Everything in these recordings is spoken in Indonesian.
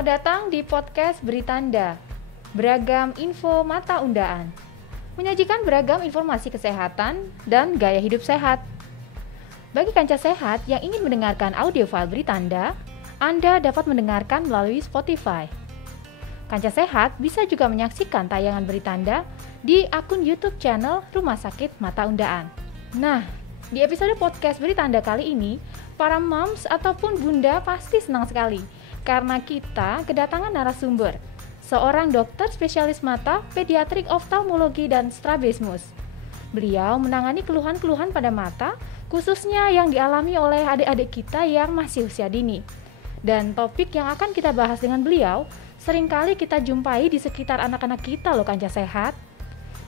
Selamat datang di podcast Beritanda, beragam info mata undaan, menyajikan beragam informasi kesehatan dan gaya hidup sehat. Bagi kanca sehat yang ingin mendengarkan audio file Beritanda, Anda dapat mendengarkan melalui Spotify. Kanca sehat bisa juga menyaksikan tayangan Beritanda di akun YouTube channel Rumah Sakit Mata Undaan. Nah, di episode podcast Beritanda kali ini, para moms ataupun bunda pasti senang sekali karena kita kedatangan narasumber, seorang dokter spesialis mata, pediatrik oftalmologi dan strabismus. Beliau menangani keluhan-keluhan pada mata, khususnya yang dialami oleh adik-adik kita yang masih usia dini. Dan topik yang akan kita bahas dengan beliau, seringkali kita jumpai di sekitar anak-anak kita loh kanca sehat.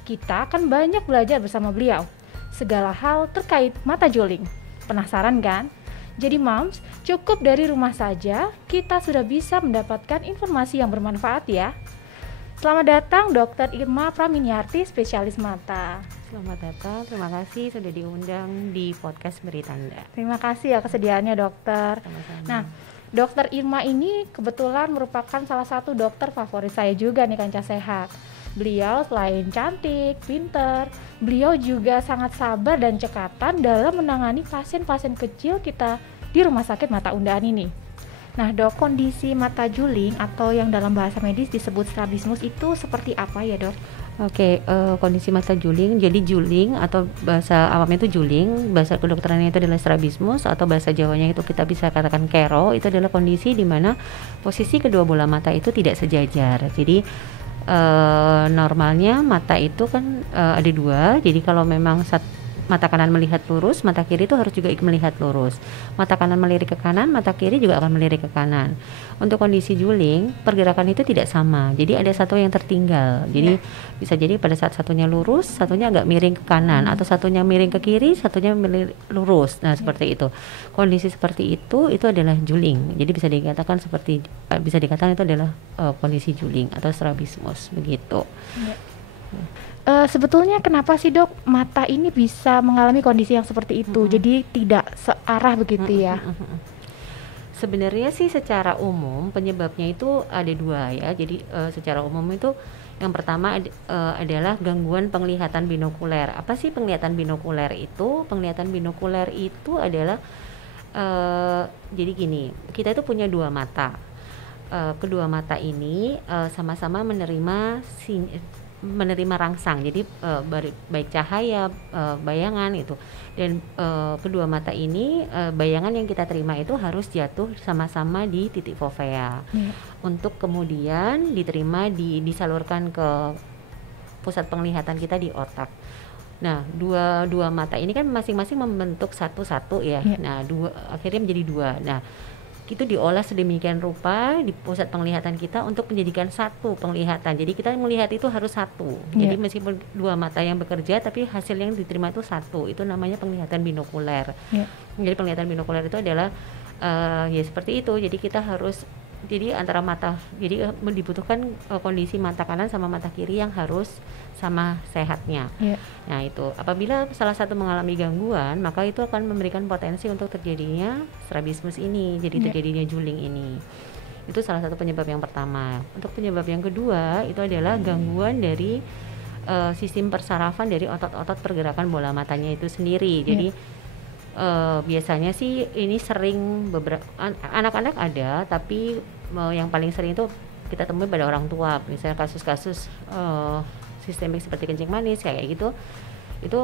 Kita akan banyak belajar bersama beliau, segala hal terkait mata juling. Penasaran kan? Jadi moms, cukup dari rumah saja, kita sudah bisa mendapatkan informasi yang bermanfaat ya. Selamat datang Dr. Irma Praminiarti, spesialis mata. Selamat datang, terima kasih sudah diundang di podcast Beritanda. Terima kasih ya kesediaannya dokter. Sama-sama. Nah, Dr. Irma ini kebetulan merupakan salah satu dokter favorit saya juga nih kanca sehat. Beliau selain cantik, pinter, beliau juga sangat sabar dan cekatan dalam menangani pasien-pasien kecil kita di Rumah Sakit Mata Undaan ini. Nah dok, kondisi mata juling atau yang dalam bahasa medis disebut strabismus itu seperti apa ya dok? Oke, kondisi mata juling, jadi juling atau bahasa awamnya itu juling, bahasa kedokterannya itu adalah strabismus atau bahasa Jawanya itu kita bisa katakan kero. Itu adalah kondisi di mana posisi kedua bola mata itu tidak sejajar. Jadi normalnya mata itu kan ada dua, jadi kalau memang mata kanan melihat lurus, mata kiri itu harus juga melihat lurus. Mata kanan melirik ke kanan, mata kiri juga akan melirik ke kanan. Untuk kondisi juling, pergerakan itu tidak sama. Jadi ada satu yang tertinggal. Jadi bisa jadi pada saat satunya lurus, satunya agak miring ke kanan, atau satunya miring ke kiri, satunya lurus. Nah, seperti itu. Kondisi seperti itu adalah juling. Jadi bisa dikatakan itu adalah kondisi juling atau strabismus begitu. Sebetulnya kenapa sih dok mata ini bisa mengalami kondisi yang seperti itu? Jadi tidak searah begitu ya? Sebenarnya sih secara umum penyebabnya itu ada dua ya. Jadi secara umum itu yang pertama adalah gangguan penglihatan binokuler. Apa sih penglihatan binokuler itu? Penglihatan binokuler itu adalah jadi gini, kita itu punya dua mata. Kedua mata ini sama-sama menerima rangsang, jadi baik cahaya, bayangan itu, dan kedua mata ini bayangan yang kita terima itu harus jatuh sama-sama di titik fovea untuk kemudian diterima disalurkan ke pusat penglihatan kita di otak. Nah, dua mata ini kan masing-masing membentuk satu-satu ya. Nah, akhirnya menjadi dua. Nah, itu diolah sedemikian rupa di pusat penglihatan kita untuk menjadikan satu penglihatan. Jadi kita melihat itu harus satu. Jadi meskipun dua mata yang bekerja, tapi hasil yang diterima itu satu. Itu namanya penglihatan binokuler. Jadi penglihatan binokuler itu adalah ya seperti itu. Jadi kita harus antara mata, jadi dibutuhkan kondisi mata kanan sama mata kiri yang harus sama sehatnya. Nah itu apabila salah satu mengalami gangguan, maka itu akan memberikan potensi untuk terjadinya strabismus ini, jadi terjadinya juling ini. Itu salah satu penyebab yang pertama. Untuk penyebab yang kedua itu adalah gangguan dari sistem persarafan dari otot-otot pergerakan bola matanya itu sendiri. Jadi biasanya sih ini sering beberapa anak-anak ada, tapi yang paling sering itu kita temui pada orang tua. Misalnya kasus-kasus sistemik seperti kencing manis kayak gitu, itu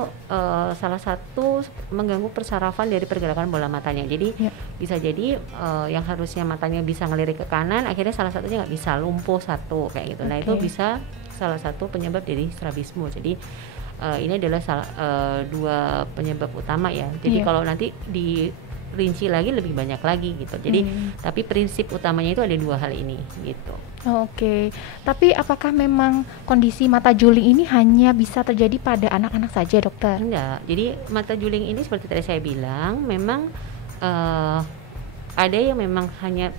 salah satu mengganggu persarafan dari pergerakan bola matanya. Jadi bisa jadi yang harusnya matanya bisa ngelirik ke kanan, akhirnya salah satunya nggak bisa, lumpuh satu kayak gitu. Nah itu bisa salah satu penyebab dari strabismus. Jadi ini adalah dua penyebab utama ya. Jadi kalau nanti dirinci lagi lebih banyak lagi gitu. Jadi tapi prinsip utamanya itu ada dua hal ini gitu. Oke. Tapi apakah memang kondisi mata juling ini hanya bisa terjadi pada anak-anak saja, dokter? Enggak. Jadi mata juling ini seperti tadi saya bilang, memang ada yang memang hanya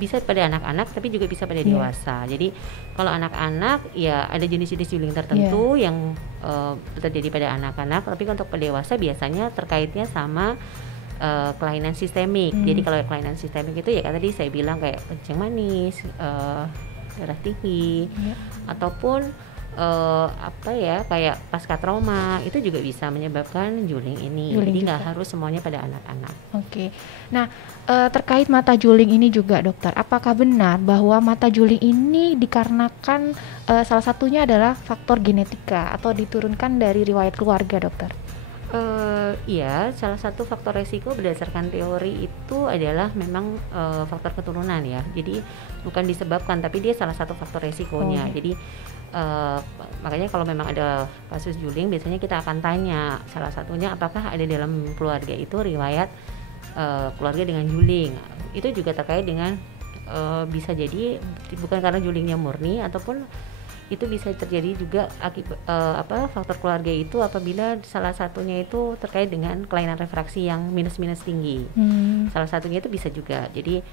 bisa pada anak-anak, tapi juga bisa pada dewasa. Jadi kalau anak-anak ya ada jenis-jenis juling tertentu yang terjadi pada anak-anak, tapi untuk pada dewasa biasanya terkaitnya sama kelainan sistemik. Jadi kalau kelainan sistemik itu ya kan tadi saya bilang kayak kencing manis, darah tinggi, ataupun kayak pasca trauma itu juga bisa menyebabkan juling ini. Jadi nggak harus semuanya pada anak-anak. Oke. Nah, terkait mata juling ini juga dokter, apakah benar bahwa mata juling ini dikarenakan salah satunya adalah faktor genetika atau diturunkan dari riwayat keluarga, dokter? Iya, salah satu faktor resiko berdasarkan teori itu adalah memang faktor keturunan ya. Jadi bukan disebabkan, tapi dia salah satu faktor resikonya. Jadi makanya kalau memang ada kasus juling, biasanya kita akan tanya salah satunya apakah ada dalam keluarga itu riwayat keluarga dengan juling. Itu juga terkait dengan bisa jadi bukan karena julingnya murni, ataupun itu bisa terjadi juga akibat faktor keluarga itu apabila salah satunya itu terkait dengan kelainan refraksi yang minus tinggi. Salah satunya itu bisa juga. Jadi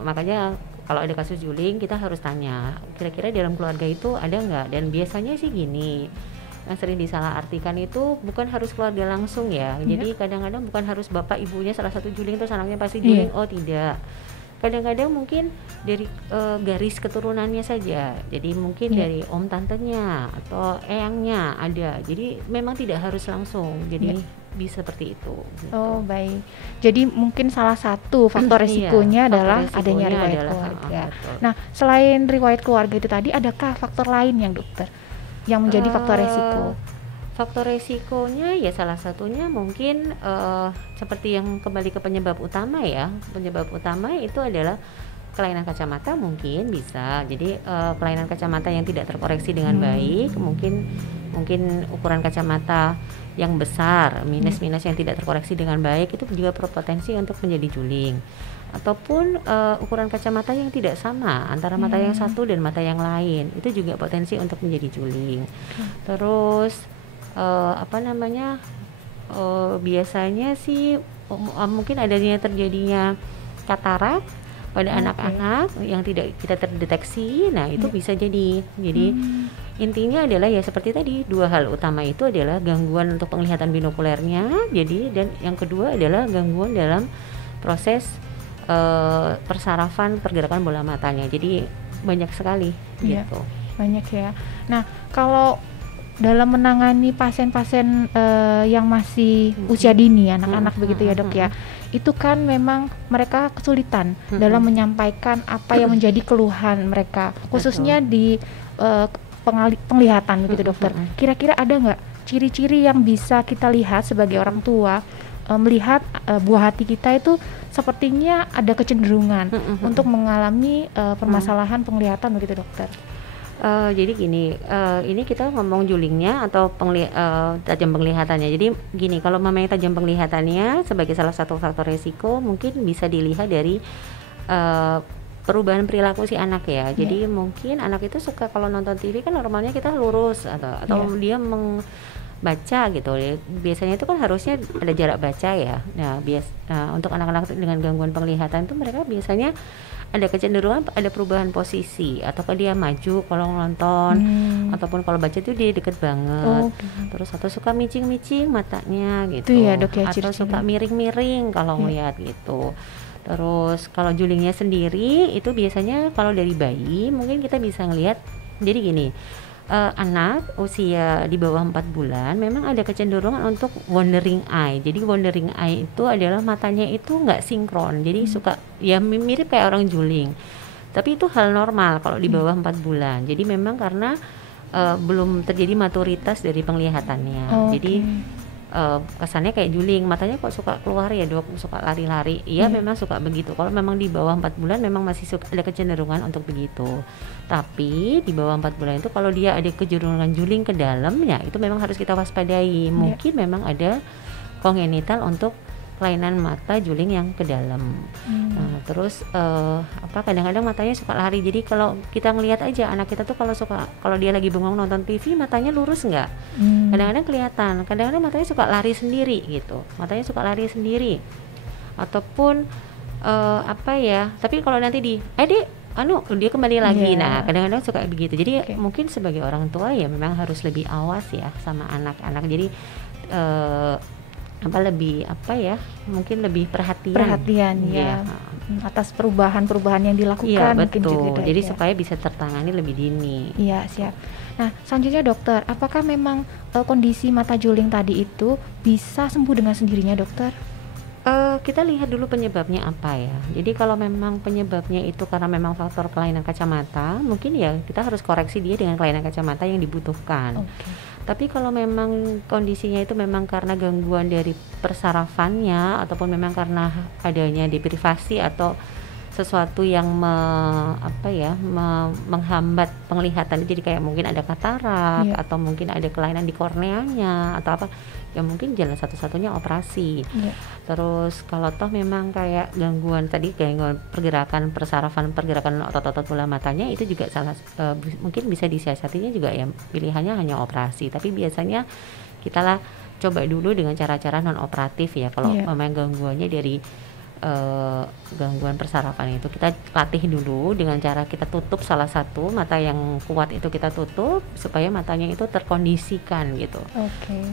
makanya kalau ada kasus juling kita harus tanya kira-kira dalam keluarga itu ada nggak. Dan biasanya sih gini, yang sering disalahartikan itu bukan harus keluarga langsung ya. Jadi kadang-kadang bukan harus bapak ibunya salah satu juling terus anaknya pasti juling. Oh tidak, kadang-kadang mungkin dari garis keturunannya saja. Jadi mungkin dari om tantenya atau eyangnya ada. Jadi memang tidak harus langsung. Jadi bisa seperti itu gitu. Oh baik, jadi mungkin salah satu faktor resikonya adalah adanya riwayat keluarga. Nah, selain riwayat keluarga itu tadi, adakah faktor lain yang dokter yang menjadi faktor resiko? Faktor resikonya ya salah satunya mungkin seperti yang kembali ke penyebab utama ya. Penyebab utama itu adalah kelainan kacamata, mungkin bisa. Jadi kelainan kacamata yang tidak terkoreksi dengan baik, mungkin ukuran kacamata yang besar, minus yang tidak terkoreksi dengan baik, itu juga berpotensi untuk menjadi juling. Ataupun ukuran kacamata yang tidak sama antara mata yang satu dan mata yang lain, itu juga potensi untuk menjadi juling. Terus biasanya sih mungkin adanya terjadinya katarak pada anak-anak yang tidak kita terdeteksi. Nah itu bisa jadi intinya adalah ya seperti tadi, dua hal utama itu adalah gangguan untuk penglihatan binokulernya, dan yang kedua adalah gangguan dalam proses persarafan pergerakan bola matanya. Jadi banyak sekali gitu. Banyak ya. Nah kalau dalam menangani pasien-pasien yang masih usia dini, anak-anak begitu ya dok ya, itu kan memang mereka kesulitan dalam menyampaikan apa yang menjadi keluhan mereka, khususnya di penglihatan begitu dokter. Kira-kira ada nggak ciri-ciri yang bisa kita lihat sebagai orang tua melihat buah hati kita itu sepertinya ada kecenderungan untuk mengalami permasalahan penglihatan begitu dokter? Jadi gini, ini kita ngomong julingnya atau tajam penglihatannya. Jadi gini, kalau memang tajam penglihatannya sebagai salah satu faktor resiko, mungkin bisa dilihat dari perubahan perilaku si anak ya. Jadi mungkin anak itu suka kalau nonton TV kan normalnya kita lurus atau dia baca gitu. Biasanya itu kan harusnya ada jarak baca ya. Nah, untuk anak-anak dengan gangguan penglihatan itu mereka biasanya ada kecenderungan ada perubahan posisi, atau dia maju kalau nonton, ataupun kalau baca itu dia deket banget. Terus atau suka micing-micing matanya gitu. Itu ya, dok, ya, atau suka miring-miring kalau ngeliat gitu. Terus kalau julingnya sendiri itu biasanya kalau dari bayi mungkin kita bisa ngelihat. Jadi gini, anak usia di bawah 4 bulan memang ada kecenderungan untuk wandering eye. Jadi wandering eye itu adalah matanya itu nggak sinkron, jadi suka ya mirip kayak orang juling, tapi itu hal normal kalau di bawah 4 bulan. Jadi memang karena belum terjadi maturitas dari penglihatannya. Jadi kesannya kayak juling, matanya kok suka keluar ya dok, suka lari-lari. Iya memang suka begitu. Kalau memang di bawah 4 bulan memang masih ada kecenderungan untuk begitu. Tapi di bawah 4 bulan itu kalau dia ada kecenderungan juling ke dalam ya itu memang harus kita waspadai. Mungkin memang ada kongenital untuk kelainan mata juling yang ke dalam. Nah, terus kadang-kadang matanya suka lari. Jadi kalau kita ngelihat aja anak kita tuh kalau dia lagi bengong nonton TV matanya lurus nggak? Kadang-kadang kelihatan. Kadang-kadang matanya suka lari sendiri gitu. Matanya suka lari sendiri. Ataupun tapi kalau nanti dia kembali lagi. Nah, kadang-kadang suka begitu. Jadi mungkin sebagai orang tua ya memang harus lebih awas ya sama anak-anak. Jadi mungkin lebih perhatian ya atas perubahan-perubahan yang dilakukan. Iya, mungkin betul. juga Jadi ya. supaya bisa tertangani lebih dini. Iya, siap. Nah, selanjutnya dokter, apakah memang kondisi mata juling tadi itu bisa sembuh dengan sendirinya, dokter? Kita lihat dulu penyebabnya apa ya. Jadi kalau memang penyebabnya itu karena memang faktor kelainan kacamata, mungkin ya kita harus koreksi dia dengan kelainan kacamata yang dibutuhkan. Oke. Tapi kalau memang kondisinya itu memang karena gangguan dari persarafannya ataupun memang karena adanya deprivasi atau sesuatu yang menghambat penglihatan, jadi kayak mungkin ada katarak Iya. atau mungkin ada kelainan di korneanya atau apa, ya mungkin jalan satu-satunya operasi. Iya. Terus kalau toh memang kayak gangguan pergerakan persarafan, pergerakan otot-otot bola matanya, itu juga mungkin bisa disiasatinya juga ya, pilihannya hanya operasi. Tapi biasanya kita lah coba dulu dengan cara-cara non operatif ya. Kalau memang gangguannya dari gangguan persarafan itu, kita latih dulu dengan cara kita tutup salah satu mata yang kuat itu, kita tutup supaya matanya itu terkondisikan gitu.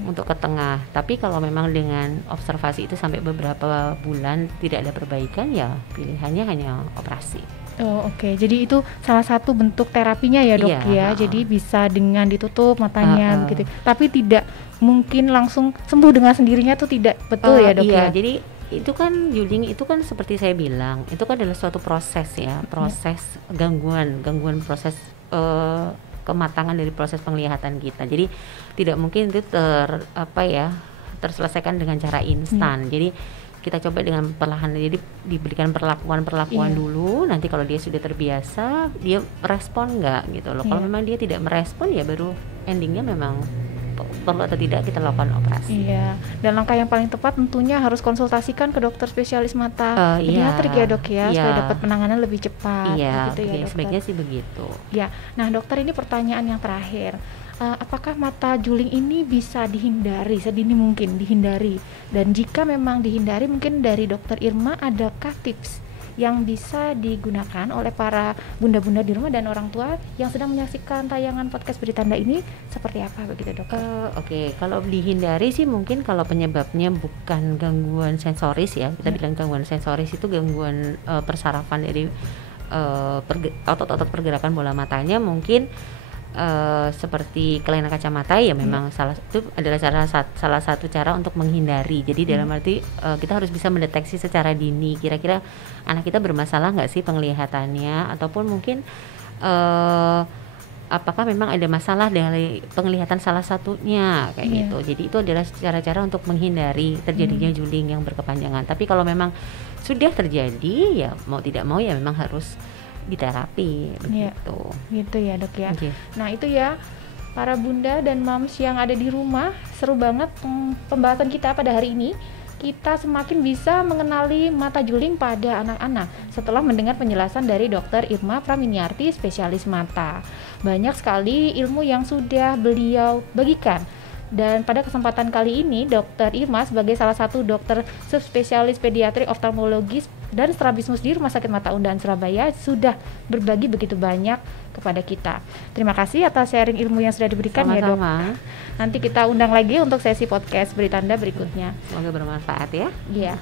Untuk ke tengah. Tapi kalau memang dengan observasi itu sampai beberapa bulan tidak ada perbaikan, ya pilihannya hanya operasi. Oke. Jadi itu salah satu bentuk terapinya ya, Dok ya. Jadi bisa dengan ditutup matanya begitu. Tapi tidak mungkin langsung sembuh dengan sendirinya, tuh tidak betul ya, Dok ya. Jadi itu kan juling itu kan seperti saya bilang, itu kan adalah suatu proses ya, proses gangguan proses kematangan dari proses penglihatan kita. Jadi tidak mungkin itu terselesaikan dengan cara instan. Jadi kita coba dengan perlahan, jadi diberikan perlakuan dulu. Nanti kalau dia sudah terbiasa, dia respon nggak gitu loh. Kalau memang dia tidak merespon, ya baru endingnya memang perlu atau tidak kita lakukan operasi. Iya. Dan langkah yang paling tepat tentunya harus konsultasikan ke dokter spesialis mata pediatrik ya, Dok ya, supaya dapat penanganan lebih cepat. Gitu ya, sebaiknya sih begitu. Ya. Nah, dokter, ini pertanyaan yang terakhir. Apakah mata juling ini bisa dihindari, sedini mungkin dihindari? Dan jika memang dihindari, mungkin dari Dokter Irma adakah tips yang bisa digunakan oleh para bunda-bunda di rumah dan orang tua yang sedang menyaksikan tayangan podcast Beritanda ini, seperti apa begitu, Dok? Oke, kalau dihindari sih mungkin kalau penyebabnya bukan gangguan sensoris ya, kita bilang gangguan sensoris itu gangguan persarafan dari otot-otot pergerakan bola matanya, mungkin seperti kelainan kacamata ya memang itu adalah salah satu cara untuk menghindari. Jadi dalam arti kita harus bisa mendeteksi secara dini kira-kira anak kita bermasalah nggak sih penglihatannya, ataupun mungkin apakah memang ada masalah dari penglihatan salah satunya kayak gitu. Jadi itu adalah cara-cara untuk menghindari terjadinya juling yang berkepanjangan. Tapi kalau memang sudah terjadi, ya mau tidak mau ya memang harus diterapi begitu. Gitu ya, Dok ya. Nah, itu ya para bunda dan moms yang ada di rumah, seru banget pembahasan kita pada hari ini. Kita semakin bisa mengenali mata juling pada anak-anak setelah mendengar penjelasan dari Dr. Irma Praminiarti, spesialis mata. Banyak sekali ilmu yang sudah beliau bagikan. Dan pada kesempatan kali ini, Dr. Irma sebagai salah satu dokter subspesialis pediatrik oftalmologis dan strabismus di Rumah Sakit Mata Undaan Surabaya sudah berbagi begitu banyak kepada kita. Terima kasih atas sharing ilmu yang sudah diberikan. Sama-sama. Ya, Dok. Nanti kita undang lagi untuk sesi podcast Beritanda berikutnya. Semoga bermanfaat ya. Iya.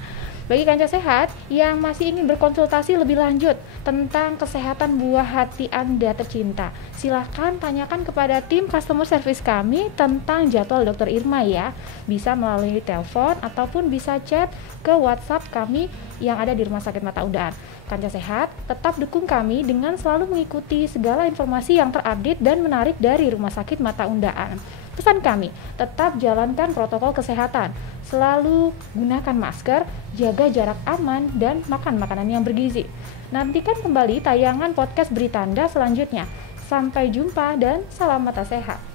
Bagi Kanca Sehat yang masih ingin berkonsultasi lebih lanjut tentang kesehatan buah hati Anda tercinta, silakan tanyakan kepada tim customer service kami tentang jadwal Dr. Irma ya. Bisa melalui telepon ataupun bisa chat ke WhatsApp kami yang ada di Rumah Sakit Mata Undaan. Kanca Sehat, tetap dukung kami dengan selalu mengikuti segala informasi yang terupdate dan menarik dari Rumah Sakit Mata Undaan. Pesan kami, tetap jalankan protokol kesehatan, selalu gunakan masker, jaga jarak aman, dan makan makanan yang bergizi. Nantikan kembali tayangan podcast Beritanda selanjutnya. Sampai jumpa dan salam mata sehat.